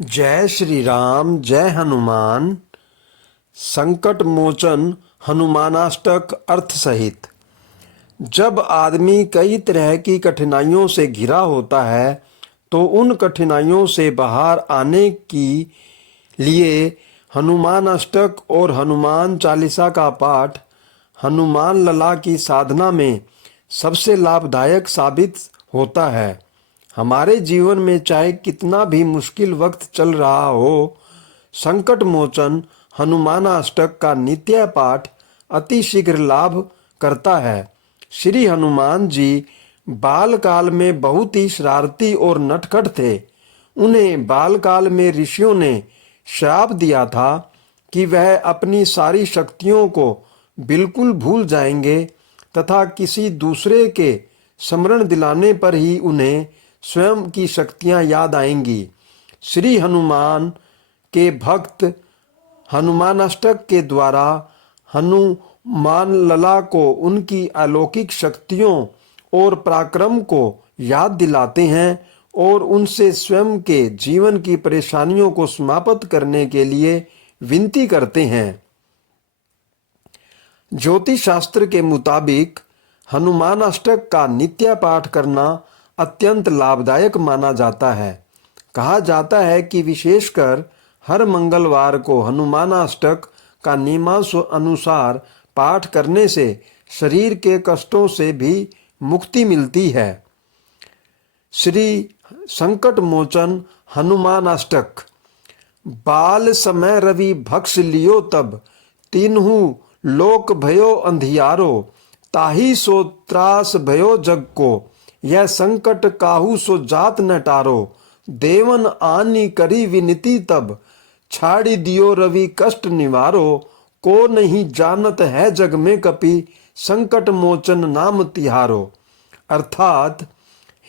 जय श्री राम। जय हनुमान। संकट मोचन हनुमानाष्टक अर्थ सहित। जब आदमी कई तरह की कठिनाइयों से घिरा होता है तो उन कठिनाइयों से बाहर आने की लिए हनुमान अष्टक और हनुमान चालीसा का पाठ हनुमान लला की साधना में सबसे लाभदायक साबित होता है। हमारे जीवन में चाहे कितना भी मुश्किल वक्त चल रहा हो, संकट मोचन हनुमानाष्टक का नित्य पाठ अति शीघ्र लाभ करता है। श्री हनुमान जी बाल काल में बहुत ही शरारती और नटखट थे। उन्हें बाल काल में ऋषियों ने श्राप दिया था कि वह अपनी सारी शक्तियों को बिल्कुल भूल जाएंगे तथा किसी दूसरे के स्मरण दिलाने पर ही उन्हें स्वयं की शक्तियां याद आएंगी। श्री हनुमान के भक्त हनुमानाष्टक के द्वारा हनुमान लला को उनकी अलौकिक शक्तियों और पराक्रम को याद दिलाते हैं और उनसे स्वयं के जीवन की परेशानियों को समाप्त करने के लिए विनती करते हैं। ज्योतिष शास्त्र के मुताबिक हनुमान अष्टक का नित्य पाठ करना अत्यंत लाभदायक माना जाता है। कहा जाता है कि विशेषकर हर मंगलवार को हनुमान अष्टक का नियमानुसार पाठ करने से शरीर के कष्टों से भी मुक्ति मिलती है। श्री संकट मोचन हनुमान अष्टक। बाल समय रवि भक्ष लियो तब, तीनहु लोक भयो अंधियारो, ताही सो त्रास भयो जग को, यह संकट काहू सो जात न टारो, देवन आनी करी विनती तब, छाड़ी दियो रवि कष्ट निवारो, को नहीं जानत है जग में कपि, संकट मोचन नाम तिहारो। अर्थात,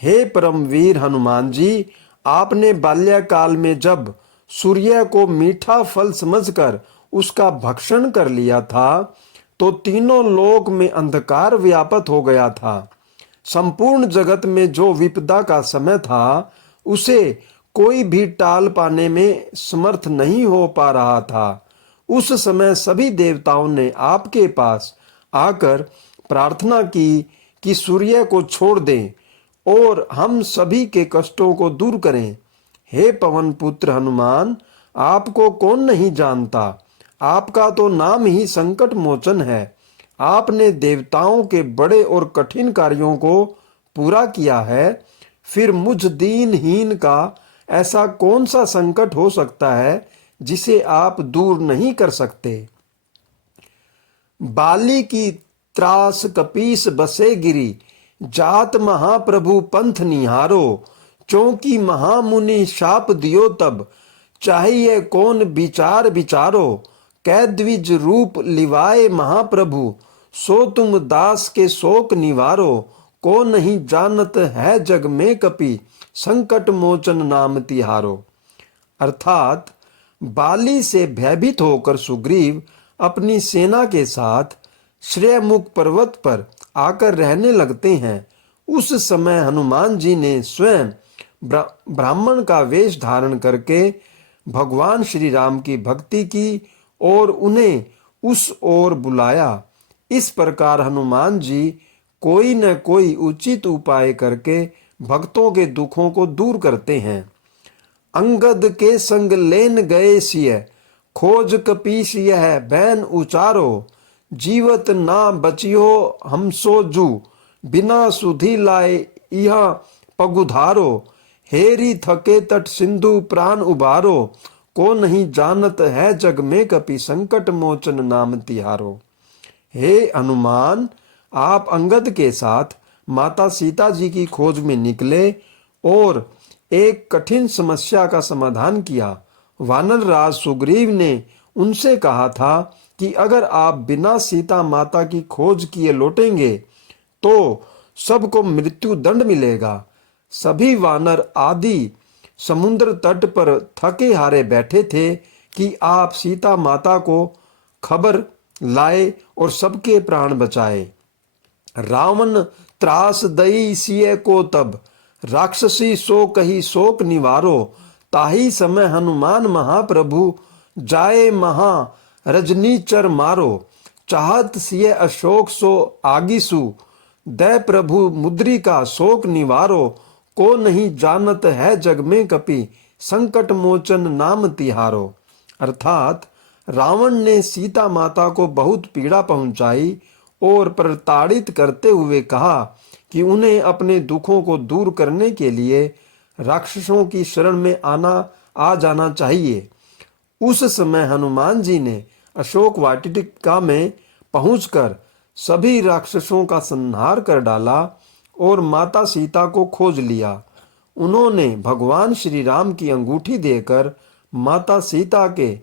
हे परमवीर हनुमान जी, आपने बाल्यकाल में जब सूर्य को मीठा फल समझकर उसका भक्षण कर लिया था तो तीनों लोक में अंधकार व्याप्त हो गया था। संपूर्ण जगत में जो विपदा का समय था उसे कोई भी टाल पाने में समर्थ नहीं हो पा रहा था। उस समय सभी देवताओं ने आपके पास आकर प्रार्थना की कि सूर्य को छोड़ दें और हम सभी के कष्टों को दूर करें। हे पवन पुत्र हनुमान, आपको कौन नहीं जानता? आपका तो नाम ही संकट मोचन है। आपने देवताओं के बड़े और कठिन कार्यों को पूरा किया है, फिर मुझ दीनहीन का ऐसा कौन सा संकट हो सकता है जिसे आप दूर नहीं कर सकते। बाली की त्रास कपीस बसे गिरी, जात महाप्रभु पंथ निहारो, चौंकी महामुनि शाप दियो तब, चाहिए कौन विचार विचारो, कै द्विज रूप लिवाए महाप्रभु, सो तुम दास के शोक निवारो, को नहीं जानत है जग में कपि, संकट मोचन नाम तिहारो। अर्थात, बाली से भयभीत होकर सुग्रीव अपनी सेना के साथ श्रेयमुख पर्वत पर आकर रहने लगते हैं। उस समय हनुमान जी ने स्वयं ब्राह्मण का वेश धारण करके भगवान श्री राम की भक्ति की और उन्हें उस ओर बुलाया। इस प्रकार हनुमान जी कोई न कोई उचित उपाय करके भक्तों के दुखों को दूर करते हैं। अंगद के संग लेन गए सिय, खोज कपीस यह बैन उचारो, जीवत ना बचियो हमसो जू, बिना सुधि लाए यह पगुधारो, हेरी थके तट सिंधु प्राण उबारो, को नहीं जानत है जग में कपि, संकट मोचन नाम तिहारो। हे हनुमान, आप अंगद के साथ माता सीता जी की खोज में निकले और एक कठिन समस्या का समाधान किया। वानर राज सुग्रीव ने उनसे कहा था कि अगर आप बिना सीता माता की खोज किए लौटेंगे तो सबको मृत्यु दंड मिलेगा। सभी वानर आदि समुद्र तट पर थके हारे बैठे थे कि आप सीता माता को खबर लाए और सबके प्राण बचाए। रावण त्रास दई सिय को तब, राक्षसी सो कही शोक निवारो, ताही समय हनुमान महाप्रभु जाए महा रजनीचर मारो। चाहत सिय अशोक सो आगिसु दय प्रभु मुद्रिका शोक निवारो। को नहीं जानत है जग में कपि संकट मोचन नाम तिहारो। अर्थात रावण ने सीता माता को बहुत पीड़ा पहुंचाई और प्रताड़ित करते हुए कहा कि उन्हें अपने दुखों को दूर करने के लिए राक्षसों की शरण में आ जाना चाहिए। उस समय हनुमान जी ने अशोक वाटिका में पहुंचकर सभी राक्षसों का संहार कर डाला और माता सीता को खोज लिया। उन्होंने भगवान श्री राम की अंगूठी देकर माता सीता के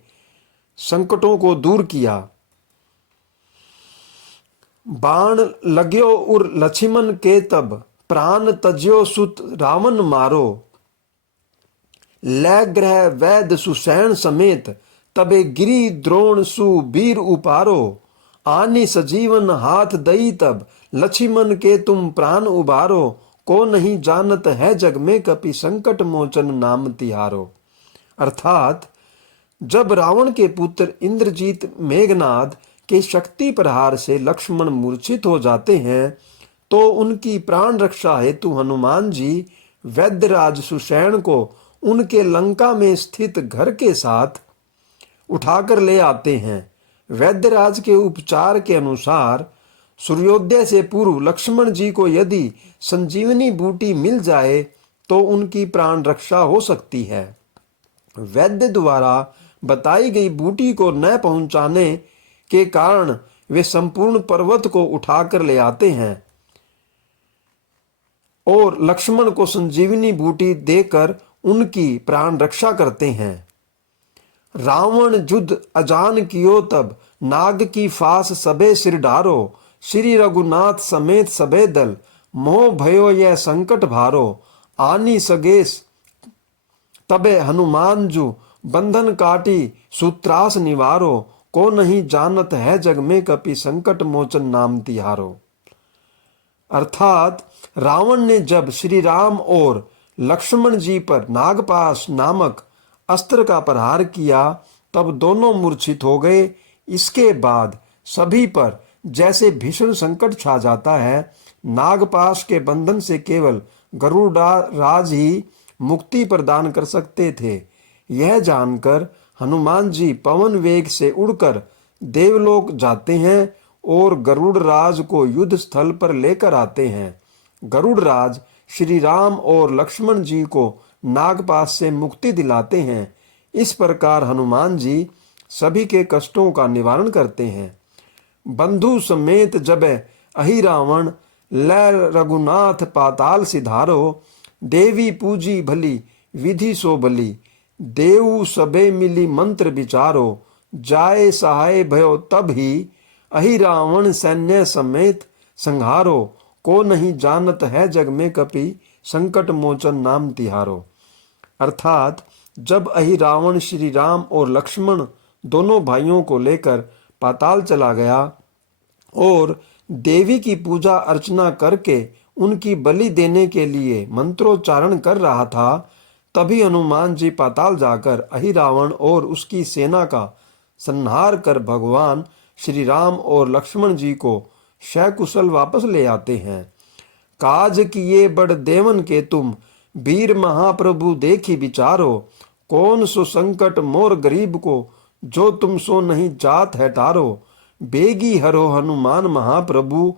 संकटों को दूर किया। बाण लग्यो उर लक्ष्मण के तब प्राण तज्यो सुत रावण मारो। लै ग्रह वैद सुसैन समेत तबे गिरी द्रोण सुबीर उपारो। आनी सजीवन हाथ दई तब लक्ष्मण के तुम प्राण उबारो। को नहीं जानत है जग में कपि संकट मोचन नाम तिहारो। अर्थात जब रावण के पुत्र इंद्रजीत मेघनाद के शक्ति प्रहार से लक्ष्मण मूर्छित हो जाते हैं तो उनकी प्राण रक्षा हेतु हनुमान जी वैद्यराज सुसैन को उनके लंका में स्थित घर के साथ उठाकर ले आते हैं। वैद्यराज के उपचार के अनुसार सूर्योदय से पूर्व लक्ष्मण जी को यदि संजीवनी बूटी मिल जाए तो उनकी प्राण रक्षा हो सकती है। वैद्य द्वारा बताई गई बूटी को न पहुंचाने के कारण वे संपूर्ण पर्वत को उठाकर ले आते हैं और लक्ष्मण को संजीवनी बूटी देकर उनकी प्राण रक्षा करते हैं। रावण जुद अजान कियो तब नाग की फास सबे सिर डारो। श्री रघुनाथ समेत सबे दल मोह भयो यह संकट भारो। आनी सगेश तबे हनुमान जू बंधन काटी सूत्रास निवारो। को नहीं जानत है जग में कपि संकट मोचन नाम तिहारो। अर्थात रावण ने जब श्री राम और लक्ष्मण जी पर नागपाश नामक अस्त्र का प्रहार किया तब दोनों मूर्छित हो गए। इसके बाद सभी पर जैसे भीषण संकट छा जाता है। नागपाश के बंधन से केवल गरुड़राज ही मुक्ति प्रदान कर सकते थे। यह जानकर हनुमान जी पवन वेग से उड़कर देवलोक जाते हैं और गरुड़राज को युद्ध स्थल पर लेकर आते हैं। गरुड़राज श्री राम और लक्ष्मण जी को नागपाश से मुक्ति दिलाते हैं। इस प्रकार हनुमान जी सभी के कष्टों का निवारण करते हैं। बंधु समेत जब अहि रावण लै रघुनाथ पाताल सिधारो। देवी पूजी भली विधि सो बली देव सबे मिली मंत्र विचारो। जाए सहाय भयो तब ही अहि रावण सैन्य समेत संहारो। को नहीं जानत है जग में कपि संकट मोचन नाम तिहारो। अर्थात जब अहि रावण श्री राम और लक्ष्मण दोनों भाइयों को लेकर पाताल चला गया और देवी की पूजा अर्चना करके उनकी बलि देने के लिए मंत्रोच्चारण कर रहा था, तभी हनुमान जी पाताल जाकर अहि रावण और उसकी सेना का संहार कर भगवान श्री राम और लक्ष्मण जी को सकुशल वापस ले आते हैं। काज किए बड़ देवन के तुम वीर महाप्रभु देखी विचारो। कौन सो संकट मोर गरीब को जो तुम सो नहीं जात है टारो। बेगी हरो हनुमान महाप्रभु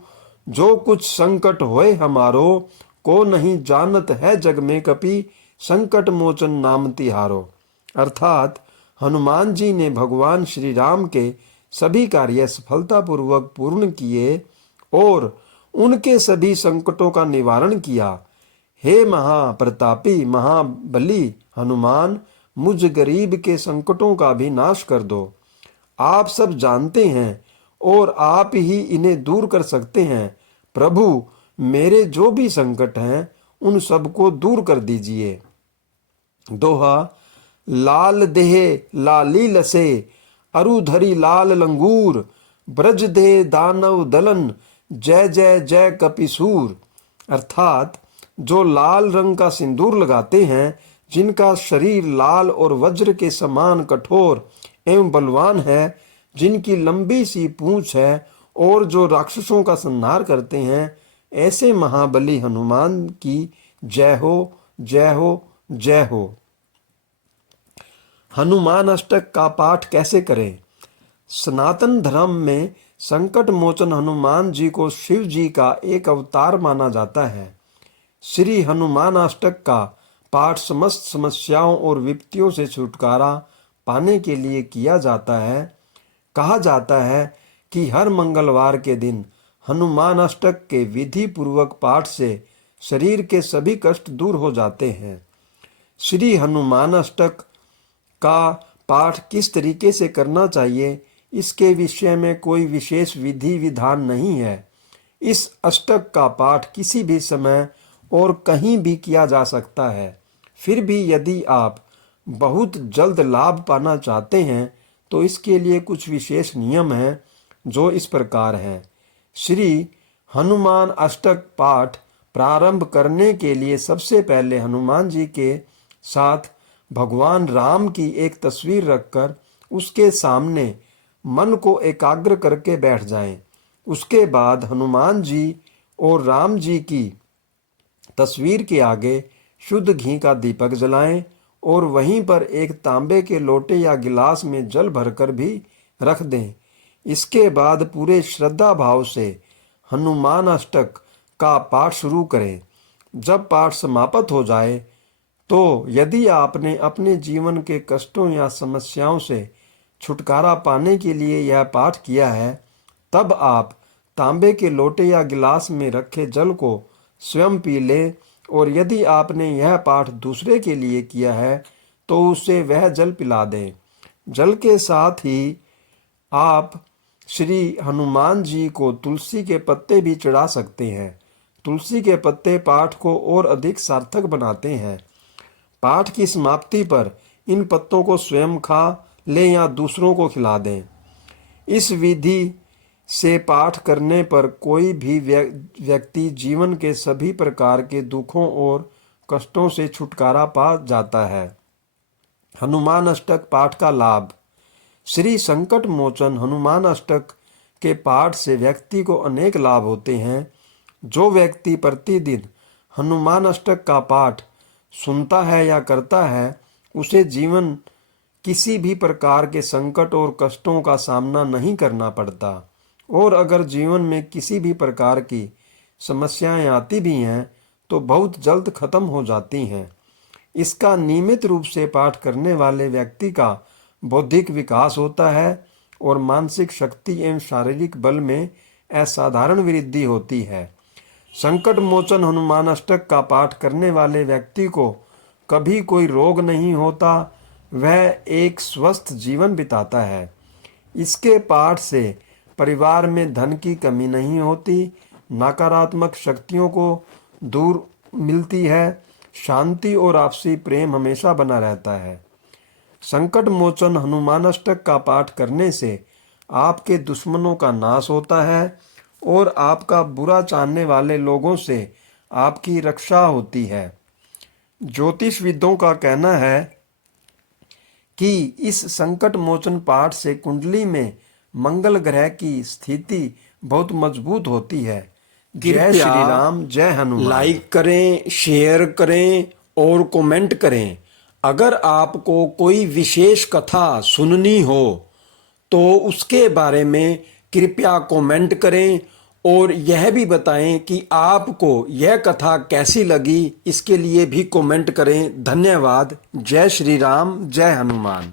जो कुछ संकट होए हमारो। को नहीं जानत है जग में कपि संकट मोचन नाम तिहारो। अर्थात हनुमान जी ने भगवान श्री राम के सभी कार्य सफलतापूर्वक पूर्ण किए और उनके सभी संकटों का निवारण किया। हे महाप्रतापी महाबली हनुमान, मुझ गरीब के संकटों का भी नाश कर दो। आप सब जानते हैं और आप ही इन्हें दूर कर सकते हैं। प्रभु, मेरे जो भी संकट हैं उन सबको दूर कर दीजिए। दोहा। लाल देह लाली लसे अरुधरी लाल लंगूर। ब्रज दे दानव दलन जय जय जय कपिसूर। अर्थात जो लाल रंग का सिंदूर लगाते हैं जिनका शरीर लाल और वज्र के समान कठोर एवं बलवान है, जिनकी लंबी सी पूंछ है और जो राक्षसों का संहार करते हैं, ऐसे महाबली हनुमान की जय हो, जय हो, जय हो। हनुमान अष्टक का पाठ कैसे करें? सनातन धर्म में संकट मोचन हनुमान जी को शिव जी का एक अवतार माना जाता है। श्री हनुमान अष्टक का पाठ समस्त समस्याओं और विपत्तियों से छुटकारा पाने के लिए किया जाता है। कहा जाता है कि हर मंगलवार के दिन हनुमान अष्टक के विधि पूर्वक पाठ से शरीर के सभी कष्ट दूर हो जाते हैं। श्री हनुमान अष्टक का पाठ किस तरीके से करना चाहिए, इसके विषय में कोई विशेष विधि विधान नहीं है। इस अष्टक का पाठ किसी भी समय और कहीं भी किया जा सकता है। फिर भी यदि आप बहुत जल्द लाभ पाना चाहते हैं तो इसके लिए कुछ विशेष नियम हैं, जो इस प्रकार हैं। श्री हनुमान अष्टक पाठ प्रारंभ करने के लिए सबसे पहले हनुमान जी के साथ भगवान राम की एक तस्वीर रखकर उसके सामने मन को एकाग्र करके बैठ जाएं। उसके बाद हनुमान जी और राम जी की तस्वीर के आगे शुद्ध घी का दीपक जलाएं और वहीं पर एक तांबे के लोटे या गिलास में जल भरकर भी रख दें। इसके बाद पूरे श्रद्धा भाव से हनुमान अष्टक का पाठ शुरू करें। जब पाठ समाप्त हो जाए तो यदि आपने अपने जीवन के कष्टों या समस्याओं से छुटकारा पाने के लिए यह पाठ किया है, तब आप तांबे के लोटे या गिलास में रखे जल को स्वयं पी लें, और यदि आपने यह पाठ दूसरे के लिए किया है तो उसे वह जल पिला दें। जल के साथ ही आप श्री हनुमान जी को तुलसी के पत्ते भी चढ़ा सकते हैं। तुलसी के पत्ते पाठ को और अधिक सार्थक बनाते हैं। पाठ की समाप्ति पर इन पत्तों को स्वयं खा लें या दूसरों को खिला दें। इस विधि से पाठ करने पर कोई भी व्यक्ति जीवन के सभी प्रकार के दुखों और कष्टों से छुटकारा पा जाता है। हनुमान अष्टक पाठ का लाभ। श्री संकट मोचन हनुमान अष्टक के पाठ से व्यक्ति को अनेक लाभ होते हैं। जो व्यक्ति प्रतिदिन हनुमान अष्टक का पाठ सुनता है या करता है, उसे जीवन किसी भी प्रकार के संकट और कष्टों का सामना नहीं करना पड़ता, और अगर जीवन में किसी भी प्रकार की समस्याएं आती भी हैं तो बहुत जल्द खत्म हो जाती हैं। इसका नियमित रूप से पाठ करने वाले व्यक्ति का बौद्धिक विकास होता है और मानसिक शक्ति एवं शारीरिक बल में असाधारण वृद्धि होती है। संकट मोचन हनुमान अष्टक का पाठ करने वाले व्यक्ति को कभी कोई रोग नहीं होता, वह एक स्वस्थ जीवन बिताता है। इसके पाठ से परिवार में धन की कमी नहीं होती, नकारात्मक शक्तियों को दूर मिलती है, शांति और आपसी प्रेम हमेशा बना रहता है। संकट मोचन हनुमान अष्टक का पाठ करने से आपके दुश्मनों का नाश होता है और आपका बुरा चाहने वाले लोगों से आपकी रक्षा होती है। ज्योतिषविदों का कहना है कि इस संकट मोचन पाठ से कुंडली में मंगल ग्रह की स्थिति बहुत मजबूत होती है। जय श्री राम, जय हनुमान। लाइक करें, शेयर करें और कमेंट करें। अगर आपको कोई विशेष कथा सुननी हो तो उसके बारे में कृपया कमेंट करें और यह भी बताएं कि आपको यह कथा कैसी लगी। इसके लिए भी कमेंट करें। धन्यवाद। जय श्री राम, जय हनुमान।